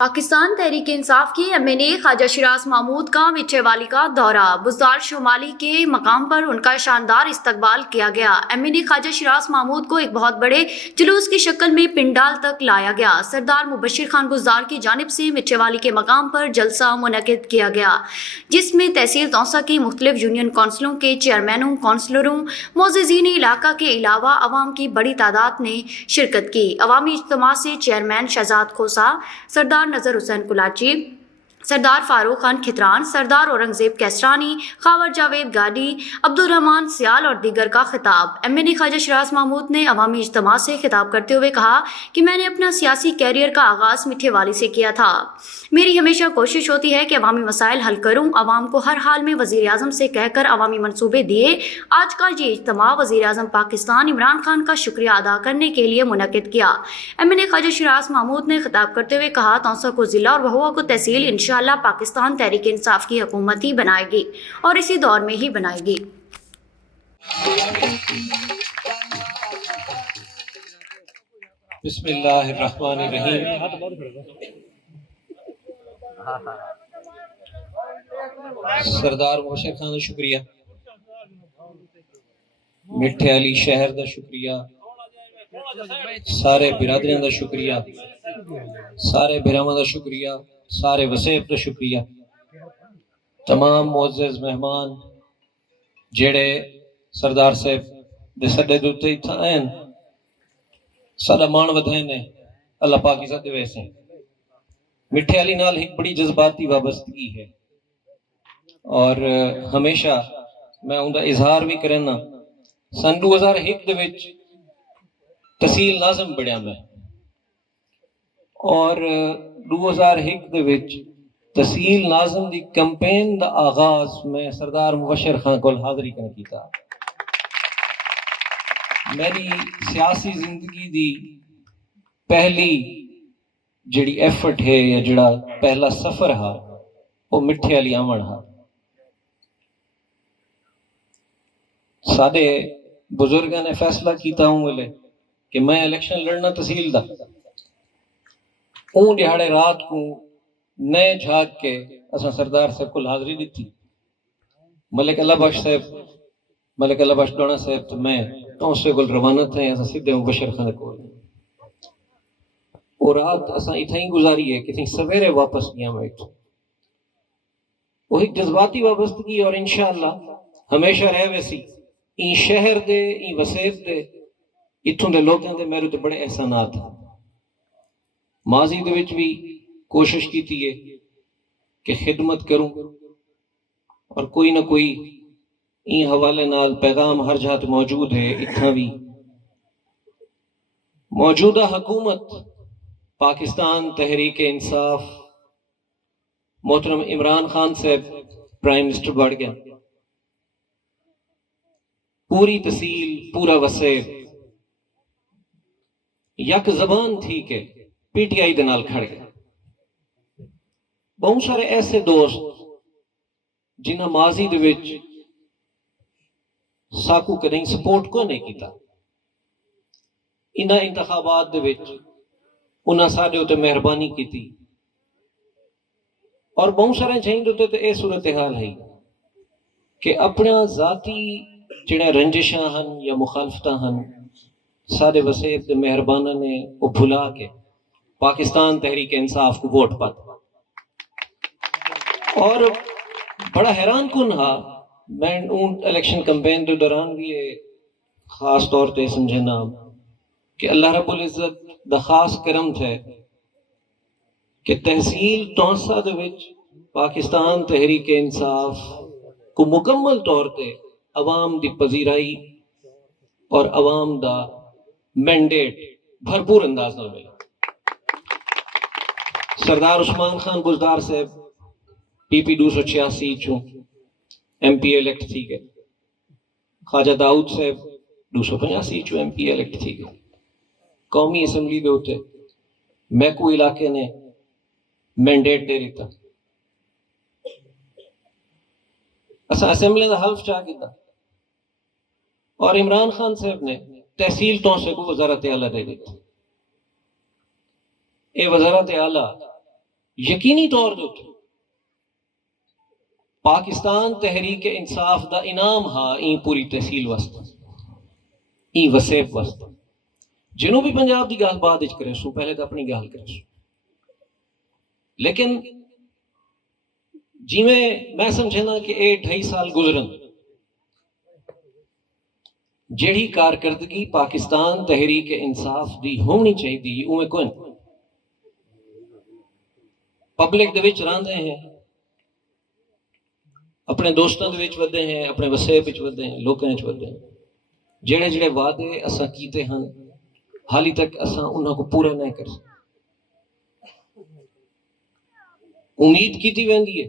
پاکستان تحریک انصاف کی M N اے خواجہ شیراز محمود کا میٹھے والی کا دورہ، بزدار شمالی کے مقام پر ان کا شاندار استقبال کیا گیا۔ ایم این اے خواجہ شیراز محمود کو ایک بہت بڑے جلوس کی شکل میں پنڈال تک لایا گیا۔ سردار مبشر خان بزدار کی جانب سے میٹھے والی کے مقام پر جلسہ منعقد کیا گیا، جس میں تحصیل توسہ کی مختلف یونین کونسلوں کے چیئرمینوں، کونسلروں، معززین علاقہ کے علاوہ عوام کی بڑی تعداد نے شرکت کی۔ عوامی اجتماع سے چیئرمین شہزاد کھوسہ، سردار نظر حسین کلاچی، سردار فاروق خان کھتران، سردار اورنگزیب کیسرانی، خاور جاوید گاڈی، عبدالرحمان سیال اور دیگر کا خطاب۔ ایم این اے خواجہ شیراز محمود نے عوامی اجتماع سے خطاب کرتے ہوئے کہا کہ میں نے اپنا سیاسی کیریئر کا آغاز میٹھے والی سے کیا تھا۔ میری ہمیشہ کوشش ہوتی ہے کہ عوامی مسائل حل کروں، عوام کو ہر حال میں وزیر اعظم سے کہہ کر عوامی منصوبے دیے۔ آج کا یہ اجتماع وزیر اعظم پاکستان عمران خان کا شکریہ ادا کرنے کے لیے منعقد کیا۔ ایم این اے خواجہ شیراز محمود نے خطاب کرتے ہوئے کہا، توسہ کو ضلع اور بہوا کو تحصیل انشاءاللہ پاکستان تحریک انصاف کی حکومت ہی بنائے گی اور اسی دور میں ہی بنائے گی۔ بسم اللہ الرحمن الرحیم۔ سردار مبشر خان دا شکریہ، میٹھے علی شہر دا شکریہ، سارے برادریاں دا شکریہ، سارے بھراواں دا شکریہ، سارے وسیب دا شکریہ، تمام معزز مہمان جڑے سردار صاحب دے سڈے دے اتنے اتھا آئے ساڈا مان ودھائے نے، اللہ پاک عزت دے ویسے۔ میٹھے علی نال ایک بڑی جذباتی وابستگی ہے اور ہمیشہ میں ان کا اظہار بھی کرنا۔ سن 2001 دے وچ تحصیل ناظم بڑھیا میں، اور 2001 دے وچ تحصیل ناظم دی کمپین دا آغاز میں سردار مبشر خان کو حاضری کر کیتا۔ میری سیاسی زندگی دی پہلی جڑی ایفرٹ ہے یا جڑا پہلا سفر ہا وہ میٹھے علی آمن ہا۔ سارے بزرگاں نے فیصلہ کیتا ہوں ملے کہ میں الیکشن لڑنا تحصیل دا، اون دیہاڑے رات کو نئے جھاگ کے اساں سردار صاحب کو حاضری دیتی۔ ملک اللہ بخش صاحب، ملک اللہ بخش ڈونا صاحب تو میں توسے کو روانہ تھے، اساں سیدھے مبشر خان کو اور رات اساں اتھائی گزاری ہے کہ سویرے واپس گیا میں اتھوں۔ وہ ایک جذباتی وابستگی اور انشاءاللہ ہمیشہ رہ ویسی این شہر دے این وسیب دے اتھوں دے لوگوں دے میرے تے بڑے احسانات ہیں۔ ماضی دے وچ بھی کوشش کیتی ہے کہ خدمت کروں اور کوئی نہ کوئی این حوالے نال پیغام ہر جہت موجود ہے۔ اتھاں بھی موجودہ حکومت پاکستان تحریک انصاف محترم عمران خان صاحب پرائم منسٹر بڑھ گیا، پوری تحصیل پورا وسیب یک زبان تھی کہ پی ٹی آئی دے نال کھڑ گیا۔ بہت سارے ایسے دوست جنہاں ماضی دے وچ ساکو کدیں سپورٹ کو نہیں کیتا، انہاں انتخابات دے وچ انہاں سارے تے مہربانی کیتی اور بہت سارے چاہیے ہوتے تو یہ صورتحال ہے کہ اپنا ذاتی جڑے رنجشاں ہن یا مخالفتاں ہن سارے وسیب دے مہربانہ نے وہ بھلا کے پاکستان تحریک انصاف کو ووٹ پاتا۔ اور بڑا حیران کن ہا میں اون الیکشن کمپین دے دوران بھی یہ خاص طور تے سمجھنا کہ اللہ رب العزت دا خاص کرم تھے کہ تحصیل توسہ دے وچ پاکستان تحریک انصاف کو مکمل طور تے عوام دی پذیرائی اور عوام دا مینڈیٹ بھرپور انداز نال ملا۔ سردار عثمان خان بزدار صاحب پی پی 286 چوں ایم پی الیکٹ تھی گئے، خواجہ داؤد صاحب 285 چوں ایم پی الیکٹ تھی گئے۔ قومی اسمبلی دے ہوتے میکو علاقے نے مینڈیٹ دے دیتا، اسا اسمبلی دا حلف چاہ کیتا اور عمران خان صاحب نے تحصیل توسے کو وزارت اعلیٰ دے دیتا۔ اے وزارت اعلیٰ یقینی طور پر پاکستان تحریک انصاف دا انعام ہا این پوری تحصیل واسطے این وسیب واسطے جنوبی پنجاب دی گال بعد کرے سو پہلے تو اپنی گال کرے سو لیکن جی میں سمجھنا کہ اے 2.5 سال گزرن جیڑی کارکردگی پاکستان تحریک انصاف دی ہونی چاہیے اوے کون پبلک دے وچ راندے ہیں اپنے دوستوں دے وچ ودے ہیں اپنے وسیب وچ ودے ہیں لوکاں وچ ودے ہیں جڑے جڑے وعدے اساں کیتے ہیں حالی تک اساں انہاں کو پورا نہیں کر سکے امید کیتی ویندی ہے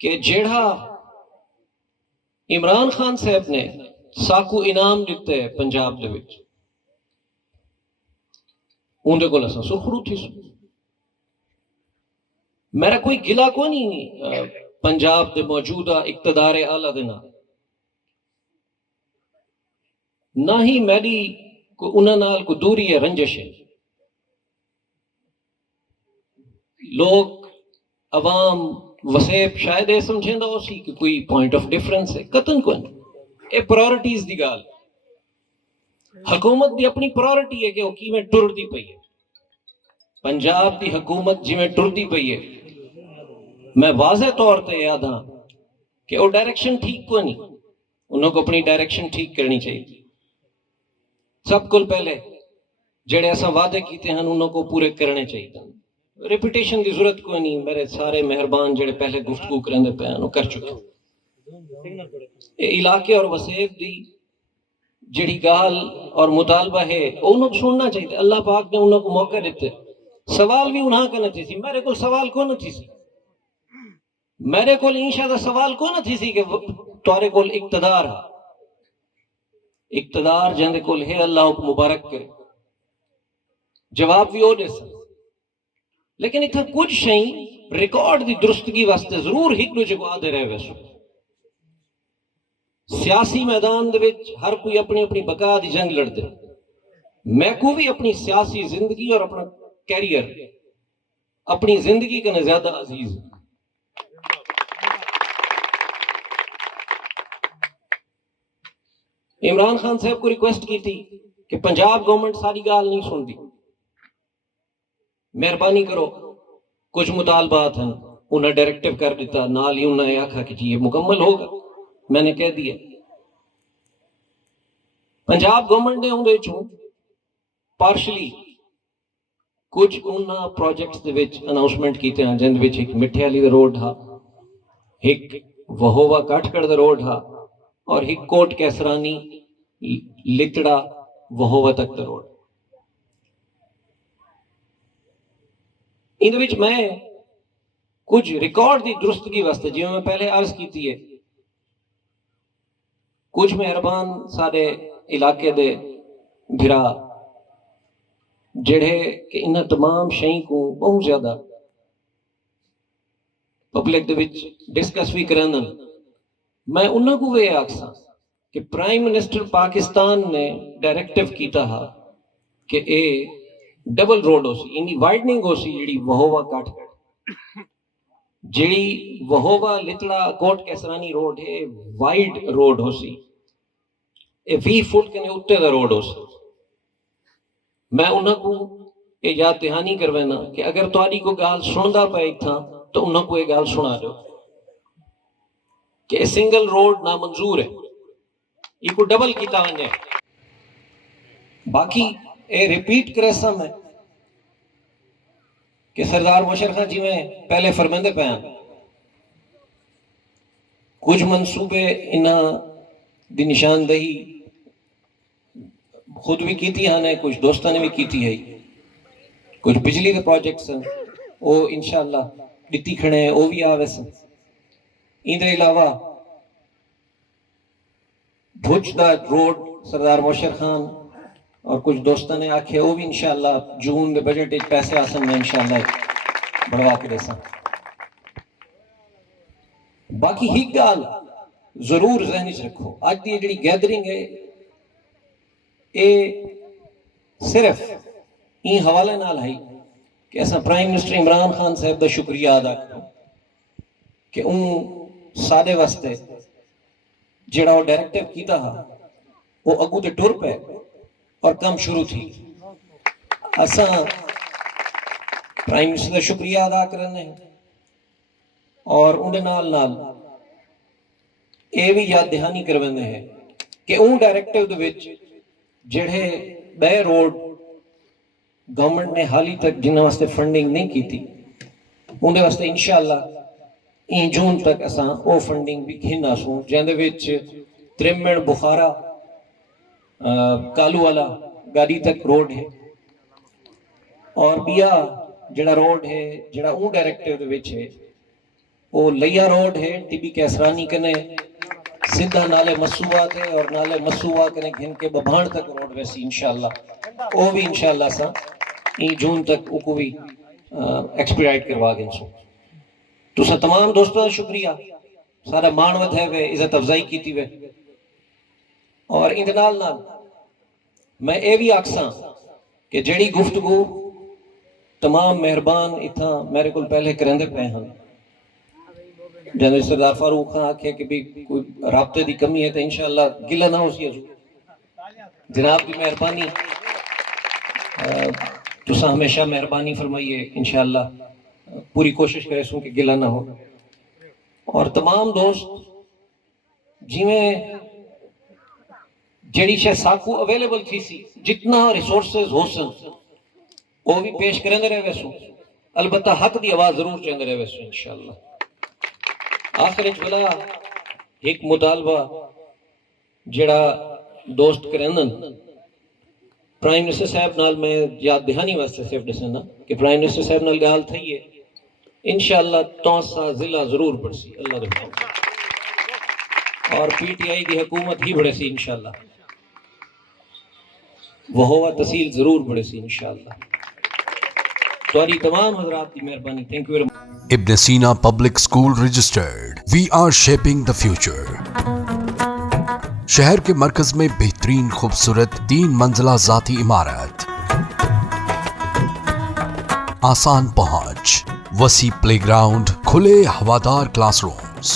کہ جیڑا عمران خان صاحب نے ساکو انعام دیتا ہے پنجاب دے وچ اندے کول اساں سرخرو تھی سو میرا کوئی گلا کو نہیں پنجاب دے موجودہ اقتدار اعلیٰ دے نہ ہی میری انہاں نال کو دوری ہے رنجش ہے لوگ عوام وسیب شاید یہ سمجھیں دا اسی کہ کوئی پوائنٹ آف ڈیفرنس ہے قطن کو اے پرائورٹیز دی گال حکومت دی اپنی پرائورٹی ہے کہ وہ کی میں ٹر دی پئی ہے پنجاب دی حکومت جی میں ٹر دی پئی ہے میں واضح طور تے یاد ہاں کہ وہ ڈائریکشن ٹھیک کو نہیں انہوں کو اپنی ڈائریکشن ٹھیک کرنی چاہیے سب کو پہلے جڑے ایسا وعدے کیتے ہیں انہوں کو پورے کرنے چاہیے ریپیٹیشن دی ضرورت کوئی نہیں میرے سارے مہربان جڑے پہلے گفتگو کرنے پہ ہیں کر چکے علاقے اور وسیب دی جڑی گال اور مطالبہ ہے انہوں کو سننا چاہیے اللہ پاک نے انہوں کو موقع دیتے سوال بھی انہاں کا نہ تھی سی میرے کو سوال کو نہ تھی سی میرے کو انشاء دا سوال کو نہ تھی سی کہ تورے کو اقتدار ہے اقتدار جہاں کو ہے اللہ کو مبارک کرے جواب بھی ہو دے سا لیکن اتنا کچھ شہیں ریکارڈ دی درستگی واسطے ضرور ہک جو کو آدھے رہے ویسو سیاسی میدان دے وچ ہر کوئی اپنی اپنی بقا دی جنگ لڑ دے میں کو بھی اپنی سیاسی زندگی اور اپنا کیریئر اپنی زندگی کا زیادہ عزیز عمران خان صاحب کو ریکویسٹ کی تھی کہ پنجاب گورنمنٹ ساری گال نہیں سن دی مہربانی کرو کچھ مطالبات ہیں انہیں ڈائریکٹو کر دیتا نال ہی انہیں یہ آکھا کہ جی یہ مکمل ہوگا میں نے کہہ دیا پنجاب گورنمنٹ نے اندے چوں پارشلی کچھ انہاں پروجیکٹس دے وچ اناؤنسمنٹ کیتے ہیں جن وچ ایک مٹھے والی دا روڈ ہا ایک وہووا کاٹکڑ دا روڈ ہا اور ایک کوٹ کیسرانی لتڑا وہووا تک دا روڈ ان وچ میں کچھ ریکارڈ دی درستگی واسطے جی میں پہلے عرض کیتی ہے کچھ مہربان سارے علاقے دے بھرا جڑے کہ انہاں تمام شئیں کو بہت زیادہ پبلک دے وچ ڈسکس بھی کرن میں انہاں کو یہ آکھساں کہ پرائم منسٹر پاکستان نے ڈائریکٹو کیتا ہا کہ اے ڈبل روڈ ہو سی انہی وائڈننگ ہو سی جڑی وہووا کاٹ کر جڑی وہووا لتڑا کوٹ کیسرانی روڈ ہے وائڈ روڈ ہو سی اے 20 فٹ کنے اتے دا روڈ ہو سی میں انہاں کو یہ یاد دہانی کروینا کہ اگر تاری کو گال سندا پہ تھا تو انہاں کو یہ گال سنا دو کہ سنگل روڈ نامنظور ہے یہ کو ڈبل کیتا ونجے باقی اے ریپیٹ کرے سا میں کہ سردار مشرف خان جی میں پہلے فرمندے پہ ہیں کچھ منصوبے انہاں دی نشاندہی خود بھی کیتی ہیں کچھ دوستوں نے بھی کیتی ہے کچھ بجلی کے پروجیکٹس ہیں وہ انشاءاللہ ڈٹی کھڑے ہیں وہ بھی آوے سن ان دے علاوہ بھوج دا روڈ سردار مشرف خان اور کچھ دوستوں نے آکھے وہ بھی انشاءاللہ جون دے بجٹ ایک پیسے آسن میں انشاءاللہ بڑھوا کے دے سن باقی ہی گال ضرور ذہنی سے رکھو آج دی جڑی گیدرنگ ہے اے صرف این حوالے نال ہے کہ اصا پرائم منسٹر عمران خان صاحب کا شکریہ ادا کروں کہ ان سارے واسطے جڑا وہ ڈائریکٹو کیتا ہا وہ اگو تے ٹر پے اور کم شروع تھی. اصا پرائم منسٹر کا شکریہ ادا کرنے اور اندے نال یہ بھی یاد دہانی کروندے ہیں کہ ان ڈائریکٹو دے وچ جڑے بے روڈ گورنمنٹ نے حالی تک جنہاں واسطے فنڈنگ نہیں کی تھی اندے واسطے انشاءاللہ این جون تک اساں او فنڈنگ بھی گھنا سوں جہاں دے وچ ترمن بخارا کالو والا گاڑی تک روڈ ہے اور بیا جڑا روڈ ہے جڑا اون ڈائریکٹو دے وچ ہے وہ لیا روڈ ہے ٹی بی کیسرانی کنے سدھا نالے مسوا تے اور نالے مسوا کنے گھن کے ببھان تک روڈ ویسی انشاءاللہ وہ بھی انشاءاللہ سا این جون تک او کو بھی ایکسپیڈائٹ کروا گئے سو. تو سا تمام دوستوں کا شکریہ سارا مانوت ہے وہ عزت افزائی کی تھی وہ اور اندنال میں اے بھی آکساں کہ جڑی گفتگو تمام مہربان اتھاں میرے کو پہلے کرندے پہ ہیں جنرل سردار فاروق خان آکھے کہ بھی کوئی رابطے دی کمی ہے تو انشاءاللہ گلہ نہ ہو سی جناب کی مہربانی تو سا ہمیشہ مہربانی فرمائیے انشاءاللہ پوری کوشش کرے سوں کہ گلہ نہ ہو. اور تمام دوست جی میں جڑی شے ساکو اویلیبل تھی سی جتنا ریسورسز ہو سن وہ بھی پیش کریں رہے ویسو البتہ حق دی آواز ضرور چاہتے رہے ویسو انشاءاللہ. آخر بلا ایک مطالبہ جڑا دوست کرندن پرائم منسٹر صاحب نال میں یاد دہانی واسطے صرف دسنا کہ پرائم منسٹر صاحب نال گال تھی ہے انشاءاللہ توسا ضلع ضرور بڑھ سی اللہ دے اور پی ٹی آئی دی حکومت ہی بڑھے سی انشاءاللہ وہ ہوا تحصیل ضرور بڑھے سی انشاءاللہ. تمہاری تمام حضرات کی مہربانی. Thank you very much. Ibn Sina Public School registered. We are shaping the future. شہر کے مرکز میں بہترین خوبصورت 3 منزلہ ذاتی عمارت، آسان پہنچ، وسیع پلے گراؤنڈ، کھلے ہوادار کلاس رومز،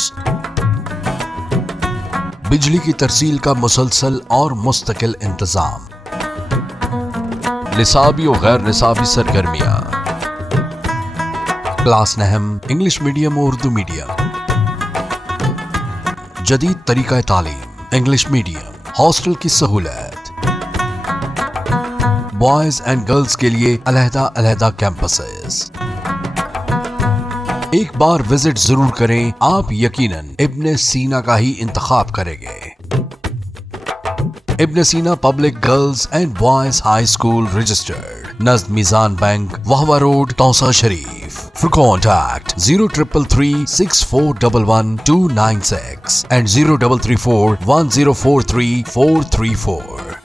بجلی کی ترسیل کا مسلسل اور مستقل انتظام، نصابی و غیر نصابی سرگرمیاں، کلاس نہم انگلش میڈیم و اردو میڈیم، جدید طریقہ تعلیم انگلش میڈیم، ہاسٹل کی سہولت، بوائز اینڈ گرلز کے لیے علیحدہ کیمپسز. ایک بار وزٹ ضرور کریں، آپ یقیناً ابن سینا کا ہی انتخاب کریں گے. Ibn Sina public girls and boys high school registered, نزد Meezan bank, Vehova road, Taunsa Sharif. For contact 0333 6411 296 and 0334 1043 434.